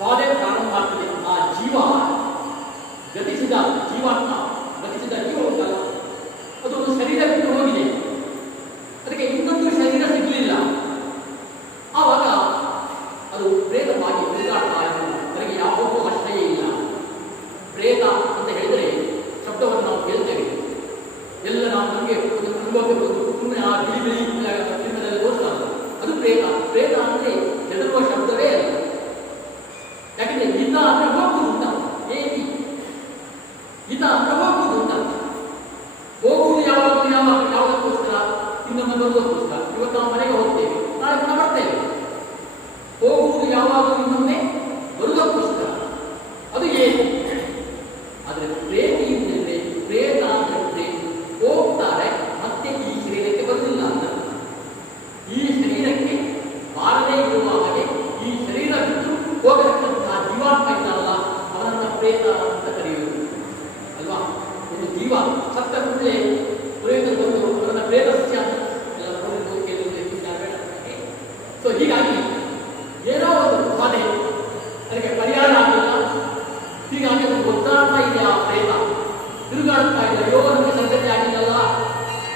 ಬಾಧೆ ಪ್ರಾರಂಭ ಆಗ್ತದೆ. ಆ ಜೀವ ಗತಿಸಿದ ಜೀವಾತ್ಮ ಗತಿಸಿದ ಜೀವ ಉಂಟಲ್ಲ, ಅದು ಒಂದು ಶರೀರ ಬಿಟ್ಟು ಹೋಗಿದೆ, ಅದಕ್ಕೆ ಇನ್ನೊಂದು ಶರೀರ ಸಿಗಲಿಲ್ಲ. ಆವಾಗ ಅದು ಪ್ರೇತವಾಗಿ ತಿರುಗಾಡ್ತಾ ಇತ್ತು. ಅದಕ್ಕೆ ಯಾವುದೂ ಆಶ್ರಯ ಇಲ್ಲ. ಪ್ರೇತ ಅಂತ ಹೇಳಿದರೆ ಶಬ್ದವನ್ನು ನಾವು ಕೇಳ್ತೇವೆ, ಎಲ್ಲ ನಾವು ನಮಗೆ ಒಂದು ಅನುಭವಕ್ಕೆ ಸುಮ್ಮನೆ ಆ ಬಿಳಿ ಬಿಳಿ ಫಿಲ್ಮದಲ್ಲಿ ತೋರಿಸ್ತಾರೆ, ಅದು ಪ್ರೇತ. ಪ್ರೇತ ಅಂದರೆ ಹೆದರುವ ಶಬ್ದವೇ ಅಲ್ಲ. ಯಾಕಂದ್ರೆ ಹಿತ ಅಂದ್ರೆ ಹೋಗುವುದು ಅಂತ, ಏತಿ ಹಿತ ಅಂದ್ರೆ ಹೋಗುವುದು ಅಂತ. ಹೋಗುವುದು ಯಾವುದಕ್ಕೋಸ್ಕರ? ಇನ್ನೊಮ್ಮೆ ಬರುವುದಕ್ಕೋಸ್ಕರ. ಇವತ್ತು ನಾವು ಮನೆಗೆ ಹೋಗ್ತೇವೆ, ನಾಳೆ ಪುನಃ ಬರ್ತೇವೆ. ಹೋಗುವುದು ಯಾವಾಗಲೂ ಇನ್ನೊಮ್ಮೆ ಬರುವುದಕ್ಕೋಸ್ಕರ, ಅದು ಏತಿ. ಆದರೆ ಪ್ರೇತಿ ಅಂತಂದ್ರೆ ಪ್ರೇತ ಅಂದ್ರೆ ಹೋಗ್ತಾರೆ ಮತ್ತೆ ಈ ಶರೀರಕ್ಕೆ ಬರುವುದಿಲ್ಲ ಅಂತ. ಈ ಶರೀರಕ್ಕೆ ಬಾರದೇ ಇರುವ ಹಾಗೆ ಈ ಶರೀರ ಬಿಟ್ಟು ಹೋಗತಕ್ಕಂತಹ ಜೀವಾತ್ಮ ಇದ್ದಾರಲ್ಲ, ಅವನನ್ನ ಪ್ರೇತ ಅಂತ ಕರೆಯುವುದು ಅಲ್ವಾ. ಒಂದು ಜೀವ ಸತ್ತ ಕೂಡಲೇ ಪ್ರೇತರು ಬಂದು ಅವರನ್ನ ಪ್ರೇತಸ್ಯ ಅಂತ ಎಲ್ಲ ಕೇಳಿದ್ದಾರೆ. ಸೊ ಹೀಗಾಗಿ ಏನೋ ಒಂದು ಬಾಧೆ ಅದಕ್ಕೆ ಪರಿಹಾರ ಆಗಿಲ್ಲ. ಹೀಗಾಗಿ ಒಂದು ಒದ್ದಾಡ್ತಾ ಇದೆ ಆ ಪ್ರೇತ, ತಿರುಗಾಡ್ತಾ ಇದೆ. ಅಯ್ಯೋ ನಮಗೆ ಸಂಗತಿ ಆಗಿಲ್ಲಲ್ಲ,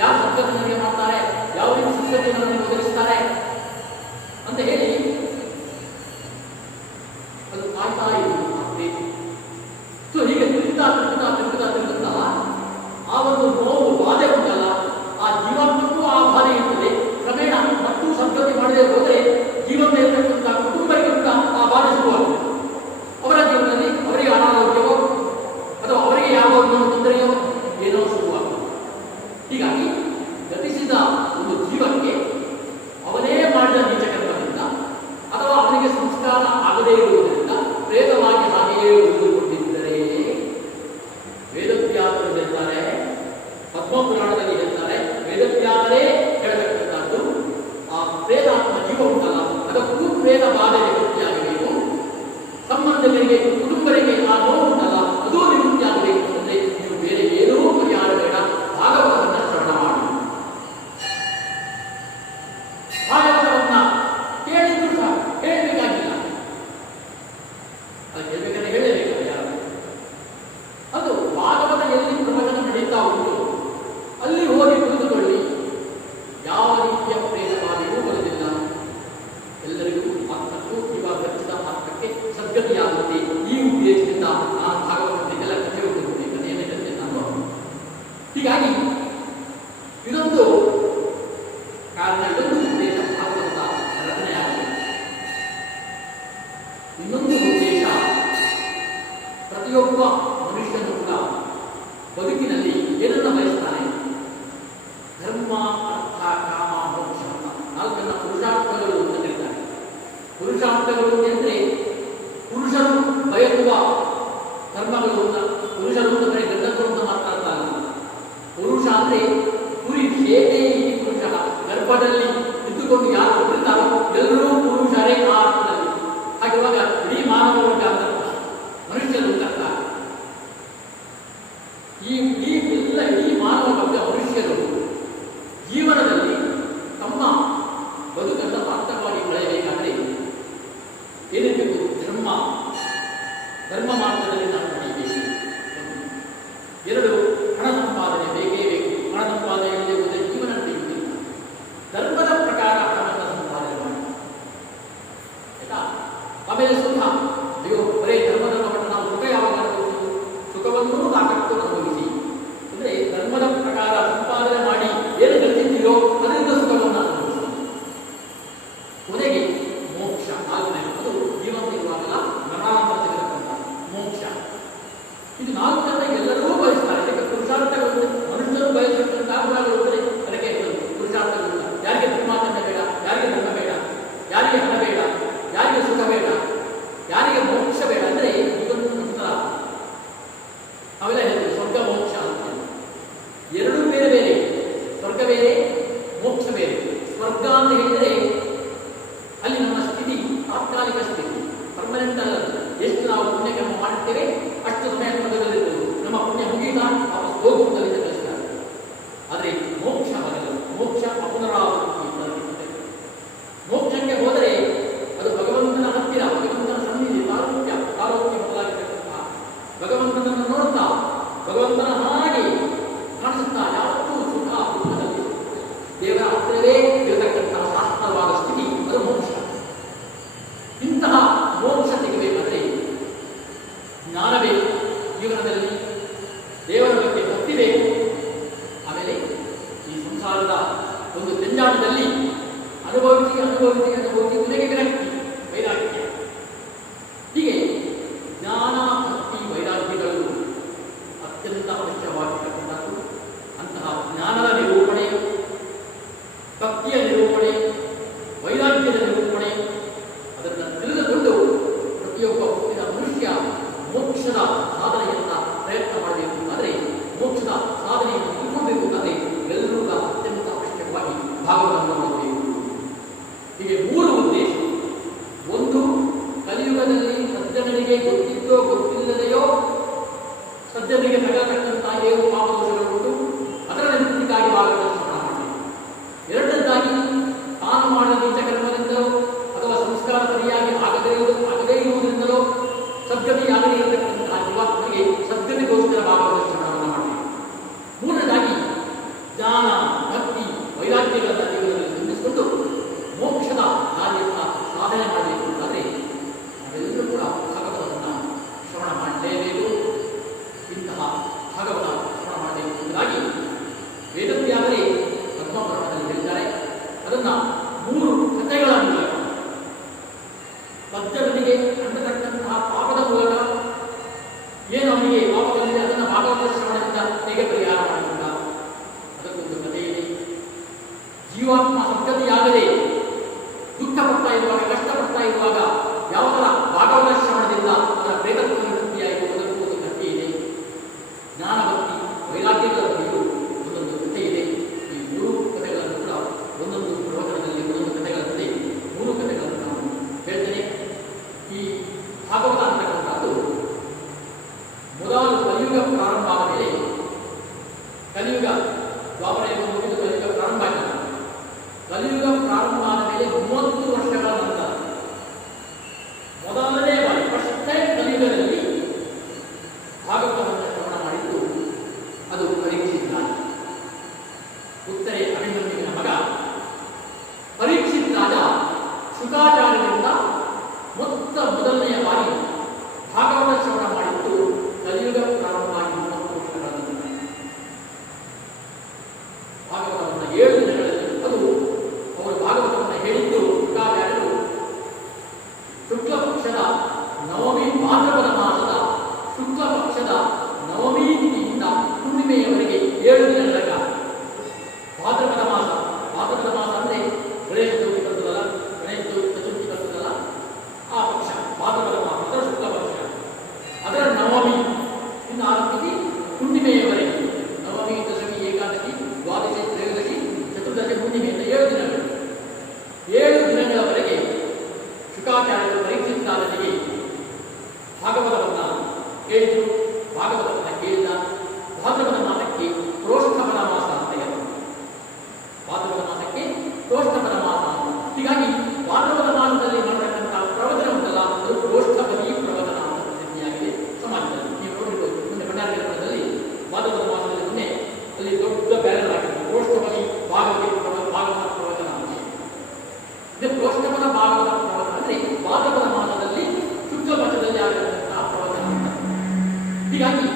ಯಾವ ಸಂಗತಿ ನನಗೆ ಮಾಡ್ತಾರೆ, ಯಾವ ರೀತಿ ಸಂಗತಿಯನ್ನು ನನಗೆ ಒದಗಿಸ್ತಾರೆ ಅಂತ ಹೇಳಿ ಅದು ಕಾಯ್ತಾ ಇರುವುದು ಆ ಪ್ರೇತ. ಸೊ ಹೀಗೆ ತಿರುಗುತ್ತಾ ಆ ಒಂದು ನೋವು ಬಾಧೆ ಉಂಟಲ್ಲ, ಆ ಜೀವಾತ್ಮಕ್ಕೂ ಆ ಬಾಧೆ ಇರ್ತದೆ. ಕ್ರಮೇಣ ಮತ್ತು ಸಂಗತಿ ಮಾಡದೆ ಹೋದರೆ ಜೀವನ ಇರತಕ್ಕಂಥ ಕುಟುಂಬಕ್ಕೆ ಕೂಡ ಆ ಬಾಧೆ ಶುರುವಾಗುತ್ತದೆ. ಅವರ ಜೀವನದಲ್ಲಿ ಅವರಿಗೆ ಅನಾರೋಗ್ಯವೋ ಅಥವಾ ಅವರಿಗೆ ಯಾವ ಒಂದು ತೊಂದರೆಯೋ ಏನೋ ಶುರುವಾಗುತ್ತದೆ. ಹೀಗಾಗಿ ಗತಿಸಿದ ಒಂದು ಜೀವಕ್ಕೆ ಅವನೇ ಮಾಡಿದ ನೀಚ ಕರ್ಮದಿಂದ ಅಥವಾ ಅವನಿಗೆ ಸಂಸ್ಕಾರ ಆಗದೇ ಇರುವುದರಿಂದ ಪ್ರೇತವಾಗಿ ಹಾಗೆಯೇ ಉಳಿದುಕೊಂಡಿದ್ದರೆ, ವೇದವ್ಯಾಸರು ಹೇಳ್ತಾರೆ, ಪದ್ಮಪುರಾಣದಲ್ಲಿ ಹೇಳ್ತಾರೆ, ವೇದವ್ಯಾಸರೇ ಹೇಳತಕ್ಕಂಥದ್ದು ಆ ಪ್ರೇತಾತ್ಮ ಜೀವ ಉಂಟಲ್ಲ, ಅದಕ್ಕೂ ಪ್ರೇತ ಬಾಧೆ ನಿವೃತ್ತಿಯಾಗಬೇಕು. ಸಂಬಂಧಗಳಿಗೆ ಕುಟುಂಬರಿಗೆ ಆ ನೋವು ಉಂಟಲ್ಲ, ಅದೂ ನಿವೃತ್ತಿಯಾಗಬೇಕು ಅಂದರೆ ನೀವು ಬೇರೆ ಏನೂ ಪರಿಹಾರ ಬೇಡ, ಭಾಗವತವನ್ನ ಶ್ರವಣ ಮಾಡಿ. ಭಾಗವತವನ್ನ ಕೇಳಿದ್ರು ಸಹ ಹೇಳಬೇಕಾಗಿಲ್ಲ, ಅದು ಹೇಳ್ಬೇಕಾದ್ರೆ ಹೇಳಲೇಬೇಕು ಯಾರು. ಅದು ಭಾಗವತ ಎಲ್ಲಿ ಪ್ರವಚನ ನಡೀತಾ ಉಂಟು ಅಲ್ಲಿ ಹೋಗಿ ಕುಳಿತುಕೊಳ್ಳಿ. ಯಾವ ರೀತಿಯ ಪ್ರೇತವಾದಿಯೂ ಬರುವುದಿಲ್ಲ. ಎಲ್ಲರಿಗೂ ಆತ್ಮಕ್ಕೂ ಇವಾಗ ರಚಿತ ಆತ್ಮಕ್ಕೆ ಸದ್ಗತಿಯಾಗುತ್ತೆ. ಈ ಉದ್ದೇಶದಿಂದ ನಾನು ಭಾಗವತಕ್ಕೆಲ್ಲ ಕಥೆ ಹೋಗುತ್ತದೆ, ಕಥೆಯನ್ನು ಹೇಳ್ತೇನೆ ನಾನು. ಹೀಗಾಗಿ ಇದೊಂದು ಕಾರಣ, ಇದೊಂದು ಉದ್ದೇಶ ಭಾಗವತ ರಚನೆಯಾಗಿದೆ. ಇನ್ನೊಂದು ಉದ್ದೇಶ, ಪ್ರತಿಯೊಬ್ಬ ಮನುಷ್ಯನು ಕೂಡ ಬದುಕಿನಲ್ಲಿ ಏನನ್ನ ಬಯಸ್ತಾನೆ? ಧರ್ಮ, ಅರ್ಥ, ಕಾಮ, ಮೋಕ್ಷ ಅಂತ ನಾಲ್ಕನ್ನ ಪುರುಷಾರ್ಥಗಳು ಅಂತ ಕರೀತಾರೆ. ಪುರುಷಾರ್ಥಗಳು ಅಂದರೆ ಪುರುಷರು ಬಯಸುವ ಧರ್ಮಗಳು ಅಂತ. ಪುರುಷರು ಅಂತ ಬರೀ ಗಂಡಸರು ಅಂತ ಮಾತಾಡ್ತಾರೆ. ಪುರುಷ ಅಂದ್ರೆ ಪುರಿ ಹೇಗೆ ಈ ಪುರುಷ ಗರ್ಭದಲ್ಲಿ ಇದ್ದುಕೊಂಡು ಯಾರು ಹೊರತಾರೋ ಎಲ್ಲರೂ ಪುರುಷರೇ ಆ ಅರ್ಥದಲ್ಲಿ. ಹಾಗಿರುವಾಗ ಇಡೀ ಮಾನವ ವರ್ಗ ಅಂತ ಮನುಷ್ಯರು ಅಂತ ಇಡೀ ಮಾನವ ವರ್ಗ ಮನುಷ್ಯರು ಜೀವನದಲ್ಲಿ ತಮ್ಮ ಬದುಕನ್ನು ಸಾರ್ಥಕವಾಗಿ ಕಳೆಯಬೇಕಾದರೆ ಏನಿರಬೇಕು? ಧರ್ಮ ಮಾರ್ಗದಲ್ಲಿ ನಾವು ನಡೆಯಬೇಕು. ಎರಡು, ಹಣ ಸಂಪಾದನೆ ಬೇಕೇ ಬೇಕು. ಹಣ ಸಂಪಾದನೆಯಲ್ಲಿ ಒಂದು ಜೀವನ ನಡೆಯುವುದಿಲ್ಲ. ಧರ್ಮದ ಪ್ರಕಾರ ಹಣವನ್ನು ಸಂಪಾದನೆ ಮಾಡಿ. ಆಯ್ತಾ? ಆಮೇಲೆ ಸುಖ, ಅಯ್ಯೋ ಬರೇ ಧರ್ಮದ ಮಟ್ಟ ನಾವು ಸುಖ ಯಾವಾಗ ಅನುಭವಿಸುವುದು? ಸುಖವನ್ನೂ ಸಾಕಷ್ಟು ಅನುಭವಿಸಿ. ಅಂದರೆ ಧರ್ಮದ ಪ್ರಕಾರ ಸಂಪಾದನೆ ಮಾಡಿ ಏನು ಗಳಿಸಿದ್ದೀರೋ ಅದರಿಂದ ಸುಖವನ್ನು ಅನುಭವಿಸಿ. ಕೊನೆಗೆ ಮೋಕ್ಷ, ಅದು ಜೀವನ ಇರುವಾಗಲ್ಲ ಮರಣಾಂತರ ಸಿಗತಕ್ಕಂಥ ಮೋಕ್ಷ. ಇದು ನಾಲ್ಕನ್ನ ಎಲ್ಲರೂ ಬಯಸ್ತಾರೆ. ಜೀವನದಲ್ಲಿ ದೇವರ ಬಗ್ಗೆ ಭಕ್ತಿ ಬೇಕು. ಆಮೇಲೆ ಈ ಸಂಸಾರದ ಒಂದು ಜಂಜಾಟದಲ್ಲಿ ಅನುಭವಿಸಿ ಕೊನೆಗೆ ವಿರಕ್ತಿ, ವೈರಾಗ್ಯ. ಹೀಗೆ ಜ್ಞಾನ, ಭಕ್ತಿ, ವೈರಾಗ್ಯಗಳು ಅತ್ಯಂತ ಅವಶ್ಯವಾಗಿರ್ತಕ್ಕಂಥದ್ದು. ಅಂತಹ ಜ್ಞಾನದ ನಿರೂಪಣೆ, ಭಕ್ತಿಯ ನಿರೂಪಣೆ, ವೈರಾಗ್ಯದ ನಿರೂಪಣೆ ಅದನ್ನು ತಿಳಿದುಕೊಂಡು ಪ್ರತಿಯೊಬ್ಬ ಹುಟ್ಟಿದ ಮನುಷ್ಯ ಮೋಕ್ಷದ ಸಾಧನೆಯನ್ನ ಪ್ರಯತ್ನ ಮಾಡಬೇಕು. ಆದರೆ ಮೋಕ್ಷದ ಸಾಧನೆಯನ್ನು ತಿಳ್ಕೊಳ್ಬೇಕು ಅಂದರೆ ಎಲ್ಲರೂ ಅತ್ಯಂತ ಅವಶ್ಯಕವಾಗಿ ಭಾಗವನ್ನು ಮಾಡಬೇಕು. ಹೀಗೆ ಮೂರು ಉದ್ದೇಶ. ಒಂದು, ಕಲಿಯುಗದಲ್ಲಿ ಸಜ್ಜನರಿಗೆ ಗೊತ್ತಿದ್ದೋ ಗೊತ್ತಿಲ್ಲದೆಯೋ ಸಜ್ಜನರಿಗೆ ತಗತಕ್ಕಂತಹ ಏನು ಪಾಪದೋಷಗಳುಂಟು ಅದರ ನಿವೃತ್ತಿಗಾಗಿ ಮಾರ್ಗದರ್ಶನ ಮಾಡಬೇಕು. ಎರಡನೇದಾಗಿ, ತಾನು ಮಾಡಿದ ನೀಚ ಕರ್ಮದಿಂದಲೋ ಅಥವಾ ಸಂಸ್ಕಾರ ಸರಿಯಾಗಿ ಆಗದೇ ಇರುವುದರಿಂದಲೋ ಸದ್ಗತಿಯಾಗದೇ ಇರತಕ್ಕಂತಹ ಜೀವಾತ್ಮರಿಗೆ ಸದ್ಗತಿಗೋಸ್ಕರ ಮಾರ್ಗದರ್ಶನವನ್ನು ಮಾಡಬೇಕು. ಮೂರನೇದಾಗಿ, ಜ್ಞಾನ, ಭಕ್ತಿ, ವೈರಾಗ್ಯಗಳನ್ನು ಜೀವನದಲ್ಲಿ ಹೊಂದಿಸಿಕೊಂಡು ಮೋಕ್ಷದ ಕಾರ್ಯವನ್ನು ಸಾಧನೆ ಮಾಡಬೇಕು ಅಂತಾದರೆ ನಾವೆಲ್ಲರೂ ಕೂಡ ಭಾಗವತವನ್ನು ಶ್ರವಣ ಮಾಡಲೇಬೇಕು. ಇಂತಹ ಭಾಗವತ ಶ್ರವಣ ಮಾಡಬೇಕು ಎಂಬುದಾಗಿ ವೇದವ್ಯಾಸರೇ ಪದ್ಮಪುರಾಣದಲ್ಲಿ ಹೇಳಿದ್ದಾರೆ. ಅದನ್ನು ಮೂರು ಕಥೆಗಳ ಮೂಲಕ ಸಜ್ಜನನಿಗೆ ಕಂಡತಕ್ಕಂತಹ ಪಾಪದ ಮೂಲಕ ಏನು ಅವನಿಗೆ ಪಾಪದಲ್ಲಿದೆ ಅದನ್ನು ಭಾಗವತ ಶ್ರವಣದಿಂದ ಹೇಗೆ ಪರಿಹಾರ ಮಾಡಿಕೊಂಡ ಅದಕ್ಕೊಂದು ಕಥೆ ಇದೆ. ಜೀವಾತ್ಮ ಸದ್ಗತಿಯಾಗದೆ ದುಃಖ ಪಡ್ತಾ ಇರುವಾಗ, ಕಷ್ಟಪಡ್ತಾ ಇರುವಾಗ ಯಾವ ಥರ ಭಾಗವತ ಶ್ರವಣದಿಂದ ಅದರ ಪ್ರೇತತ್ವ ನಿವೃತ್ತಿಯಾಗಿ ಅದಕ್ಕೂ ಒಂದು ಕಥೆ ಇದೆ. ಜ್ಞಾನ, ಭಕ್ತಿ, ವೈರಾಗ್ಯಗಳ ಬಗ್ಗೆಯೂ ಒಂದೊಂದು ಕಥೆ ಇದೆ. ಈ ಮೂರು ಕಥೆಗಳನ್ನು ಕೂಡ ಒಂದೊಂದು ಪ್ರವಚನದಲ್ಲಿ ಒಂದೊಂದು ಕಥೆಗಳಂತೆ ಮೂರು ಕಥೆಗಳನ್ನು ನಾನು ಹೇಳ್ತೇನೆ. ಈ ಭಾಗವತ ಅಂತಕ್ಕಂಥದ್ದು ಮೊದಲು ಕಲಿಯುಗ ಪ್ರಾರಂಭ ಆದ ಮೇಲೆ, ಕಲಿಯುಗ ದ್ವಾಪರಯುಗ ಮುಗಿದು ಕಲಿಯುಗ ಪ್ರಾರಂಭ ಆಯಿತು. ಕಲಿಯುಗ ಪ್ರಾರಂಭ ಆದ ಮೇಲೆ 30 ವರ್ಷಗಳ ನಂತರ ಮೊದಲನೇ ಬಾರಿ ಫಸ್ಟ್ ಟೈಮ್ ಕಲಿಯುಗದಲ್ಲಿ ಭಾಗವತವನ್ನು ಶ್ರವಣ ಮಾಡಿದ್ದು ಅದು ಪರೀಕ್ಷಿತ್ ರಾಜ. ಉತ್ತರೆ ಅಭಿಮನ್ಯುವಿನ ಮಗ ಪರೀಕ್ಷಿತ್ ರಾಜ ಶುಕಾಚಾರ್ಯರಿಂದ ಮೊದಲನೆಯ ಬಾರಿ ಭಾಗವತ ಶ್ರವಣ ಮಾಡಿದ್ದು ಕಲಿಯುಗ ಪ್ರಾರಂಭ ಆಗಿ 30 ವರ್ಷಗಳ ನಂತರ. ಭಾಗವತವನ್ನು 7 ದಿನಗಳಲ್ಲಿ ಅದು ಅವರು ಭಾಗವತವನ್ನು ಹೇಳಿದ್ದು ಶುಕಾಚಾರ್ಯರು ಶುಕ್ಲ ಪಕ್ಷದ ನವಮಿ, ಭಾದ್ರಪದ ಮಾಸದ ಶುಕ್ಲ ಪಕ್ಷದ ನವಮಿ ತಿಥಿಯಿಂದ ಹುಣ್ಣಿಮೆಯವರೆಗೆ 7 ದಿನಗಳ ಕಾಲ. ಭಾದ್ರಪದ ಮಾಸ ಅಂದರೆ ಗಣೇಶ ಚೌತಿ ಬರ್ತದಲ್ಲ, ಗಣೇಶ ಚತುರ್ಥಿ ಬರ್ತದಲ್ಲ, ಆ ಪಕ್ಷ ಭಾದ್ರಪದ ಮಾಸ, ಅದರ ಶುಕ್ಲ ಪಕ್ಷ, ಅದರ ನವಮಿ ಇಂದ ಆರಂಭಿಸಿ ಹುಣ್ಣಿಮೆಯವರೆಗೆ, ನವಮಿ, ದಶಮಿ, ಏಕಾದಶಿ, ದ್ವಾದಶಿ, ತ್ರಯೋದಶಿ, ಚತುರ್ದಶಿ, ಹುಣ್ಣಿಮೆಯಿಂದ 7 ದಿನಗಳು. 7 ದಿನಗಳವರೆಗೆ ಶುಕಾಚಾರ್ಯರು ಪರೀಕ್ಷಿತ್ ರಾಜನಿಗೆ ಭಾಗವತವನ್ನು ಹೇಳಿದರು. ಭಾಗವತವನ್ನು ಕೇಳಿದ. ಭಾದ್ರಪದ ಮಾಸಕ್ಕೆ ಪ್ರೋಷ್ಠಪದ ಮಾಸ ಅಂತ ಹೇಳಿ, ಭಾದ್ರಪದ ಮಾಸಕ್ಕೆ ಪ್ರೋಷ್ಠಪದ ಮಾಸ. ಹೀಗಾಗಿ ಭಾದ್ರಪದ ಮಾಸದಲ್ಲಿ ಮಾಡತಕ್ಕಂತಹ ಪ್ರವಚನ ಉಂಟಲ್ಲ, ಅದು ಪ್ರೋಷ್ಠಪದಿ ಪ್ರವಚನ ಅಂತ ಪ್ರಸಿದ್ಧಿಯಾಗಿದೆ ಸಮಾಜದಲ್ಲಿ. ನೀವು ನೋಡಿರ್ಬೋದು, ಮುಂದೆ ಭಂಡಾರದಲ್ಲಿ ಭಾದ್ರಪದ ಮಾಸದಲ್ಲಿ ಮೊನ್ನೆ ಅಲ್ಲಿ ದೊಡ್ಡ ಬ್ಯಾನರ್ ಹಾಕಿದ್ರು, ಪ್ರೋಷ್ಠಪದಿ ಭಾಗವತ ಪ್ರವಚನ ಅಂತ. ಇದು ಪ್ರೋಷ್ಠಪದ ಭಾಗವತ ಪ್ರವಚನ ಅಂದರೆ ಭಾದ್ರಪದ ಮಾಸದಲ್ಲಿ ಶುಕ್ಲ ಪಕ್ಷದಲ್ಲಿ ಆಗತಕ್ಕಂತಹ ಪ್ರವಚನ ಅಂತ. ಹೀಗಾಗಿ